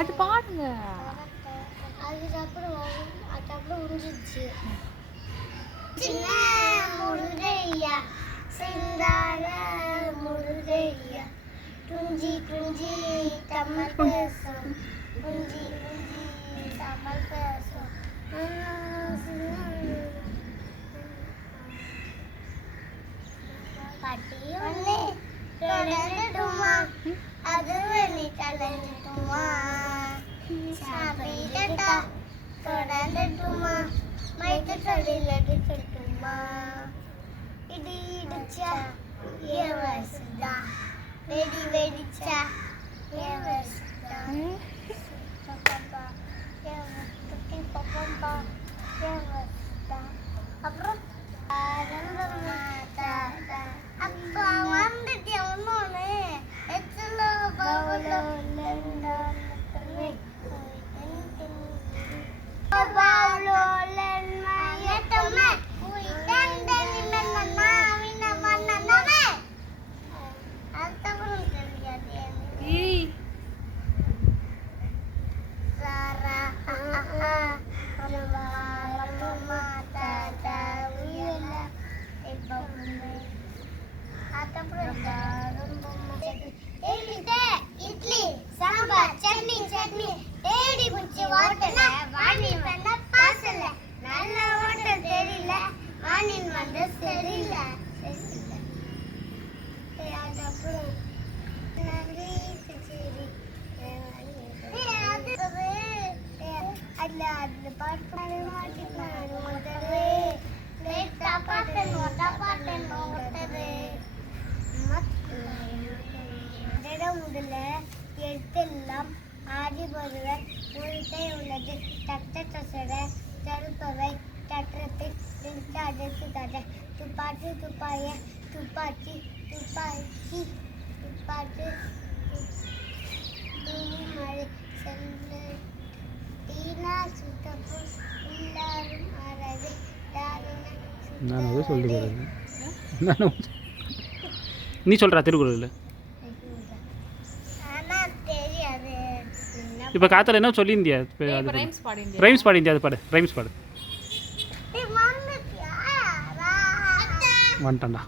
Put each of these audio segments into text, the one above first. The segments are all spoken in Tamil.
அது பாருங்க. அதுக்கப்புறம் உறிஞ்சிச்சு. சின்ன முருகையா சிந்தார முருகையா துஞ்சி துஞ்சி தமிழ் பேசும் துஞ்சி துஞ்சி தமிழ் பேசும் பாட்டி ஒன்று தொடரட்டுமா அது நீ கலந்துட்டுமா சாப்பிடட்டா தொடரட்டுமா மைக்கு தொழில் எடுக்கட்டுமா இடி இடிச்சா ஏவசுதா வெடி வெடிச்சா ஏவசுதா பாப்பா ஏவசுதா பாப்பா ஏவசுதா அப்புறம் அப்பா வந்துட்டு ஒன்னொன்னு எத்தனை பவுலோ இட்லி சாம்பார் சட்னி சட்னி தேடி குச்சி ஓட்டல வாணின் வந்த பாசல நல்ல ஓட்டம் தெரியல வாணின் வந்த சரியில்ல அதுக்கப்புறம் நன்றி சரி அதுல பாட்டு மாட்டிக்கலாம் ஓட்டது லேட்டா பாட்டன் ஓட்டது முதல்ல எழுத்தெல்லாம் ஆதி ஒருவர் உரித்தை உள்ளது தட்டச்சட தடுப்பவை தட்டத்தில் அடைத்து தட துப்பாக்கி துப்பாய துப்பாக்கி துப்பாக்கி துப்பாக்கி மழை செல்ல தீனா சுத்தப்பு எல்லாரும் ஆறாது நான் சொல்லிட்டு நீ சொல்கிறா திருக்குறள் இப்போ காத்தால என்ன சொல்லியிருந்தியா இப்போ அது ரைம்ஸ் பாடிங்க. ரைம்ஸ் பாடிந்தியா அது பாடு ரைம்ஸ் பாடு வந்துட்டான்டா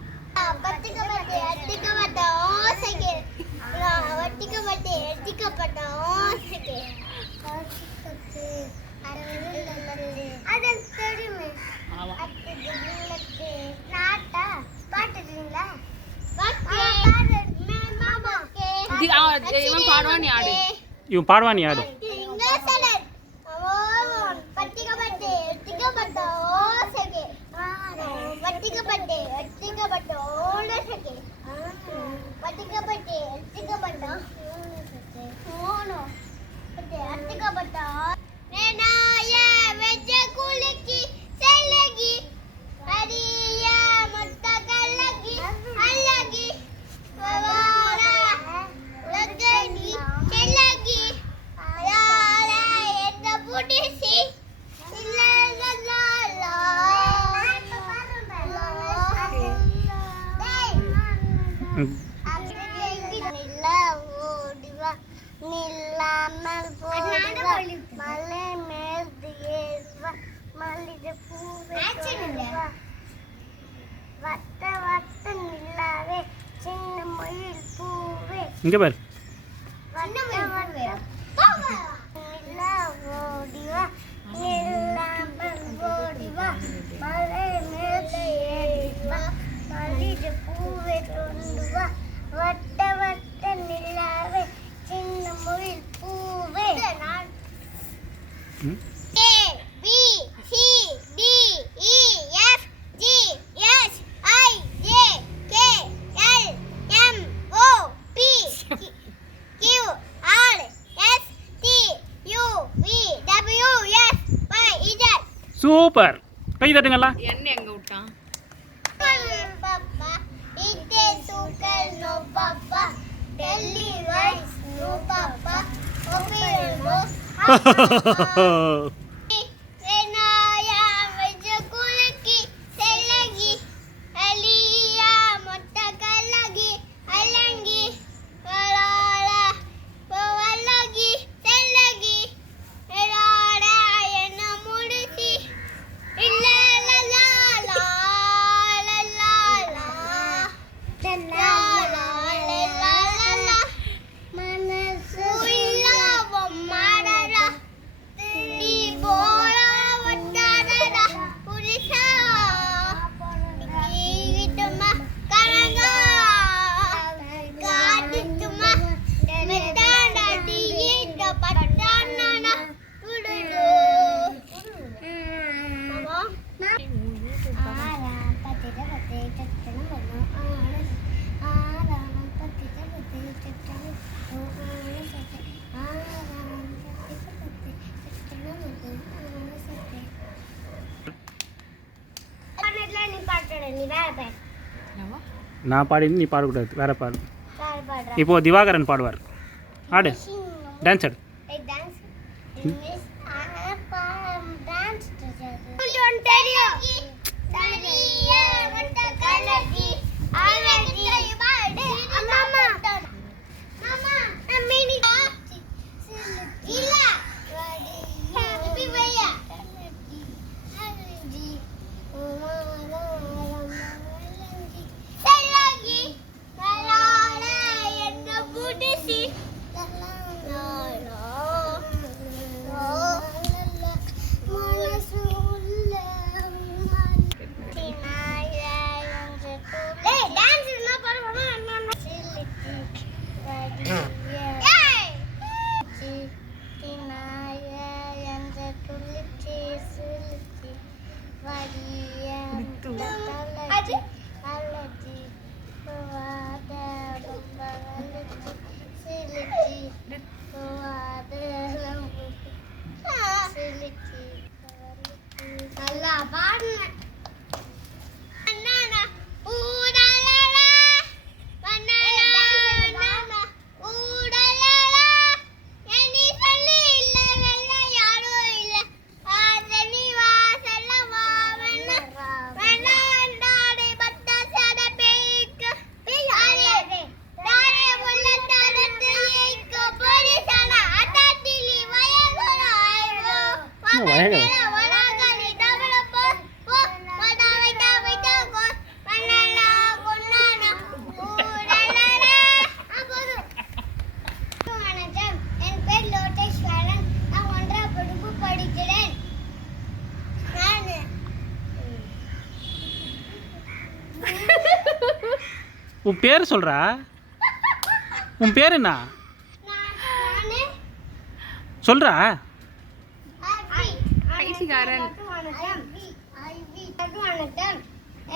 இவன் பாடுவான், நீ ஆடு. இவன் பாடுவான் நீ ஆடு இங்கே பாரு சூப்பர் கை தட்டுங்களா என்ன எங்க விட்டான் நான் பாடி நீ பாடக்கூடாது வேற பாடு இப்போ திவாகரன் பாடுவார் ஆடு டான்ஸ் ஆடு dance உன் பேர் சொல்கிறா. உன் பேர் என்ன சொல்கிறா? பைத்தியக்காரன்.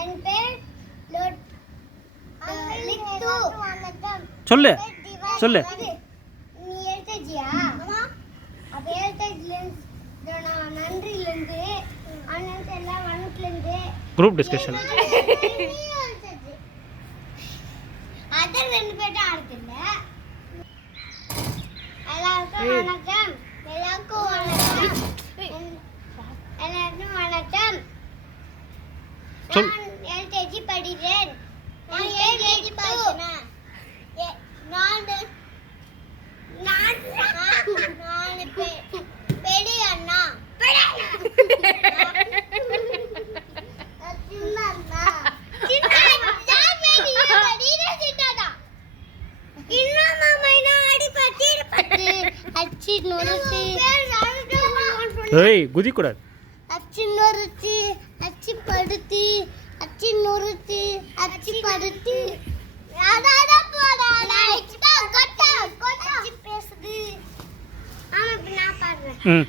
என் பேர் சொல்லு சொல்லு. நீ எல்கேஜியா? அப்போ எல்கேஜிலேருந்து நான் நன்றிலேருந்து அண்ணன் எல்லாம் வனத்துலேருந்து குரூப் டிஸ்கஷன். அதர் 2 பேர்ட்ட ஆடுதில்ல. எல்லாருக்கும் வணக்கம். எல்லாருக்கும் வணக்கம். எல்லாருக்கும் வணக்கம். சொல். நான் எல்கேஜி படிக்கிறேன். நான் எல்கேஜி படிக்கிறேன். நான் பெரிய அண்ணா. சின்ன அண்ணா. ஏய் குதிக்கூடாது. அச்சி நொறுச்சு அச்சி படுத்தி அச்சி நொறுச்சு அச்சி படுத்தி அதான் போறாங்க. அச்சி பேசுது. ஆமா இப்ப நான் பாடுறேன்.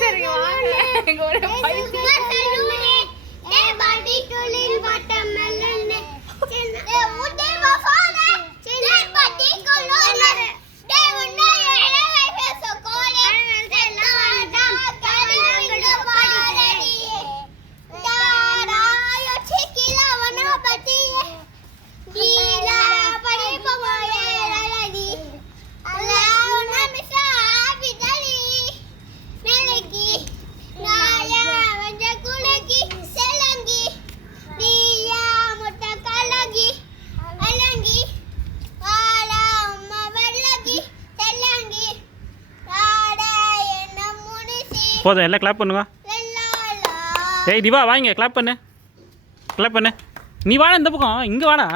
சரி வாங்க. இங்க ஒரு பைத்தியம். ஏய் பாடி தொழில் வட்டம் மெல்லனே ஏ உடே வஃபானே சின்ன பாடி கொலோனே டே உன்னை ஏலே பேசோ கோலே செல்லவாடா கரவிடு பாடி தாரா யோ சிக்கிலா வனா பத்தி கீலா படி பமோயே லலடி அல்லாஹ் நமிசா ஆபிதலி மெலகி நாயா வஞ்ச குலகி செலங்கி நீயா முட்ட கலங்கி அலங்கி ஆலா அம்மா வெள்ளகி செலங்கி ஆடா என்ன முனிசி போதும், எல்லாம் கிளாப் பண்ணுங்க. லல்லாலா ஏய் திவா வாங்க கிளாப் பண்ணு. கிளாப் பண்ணு. நீ வாடா இந்த பக்கம். இங்கே வாடா.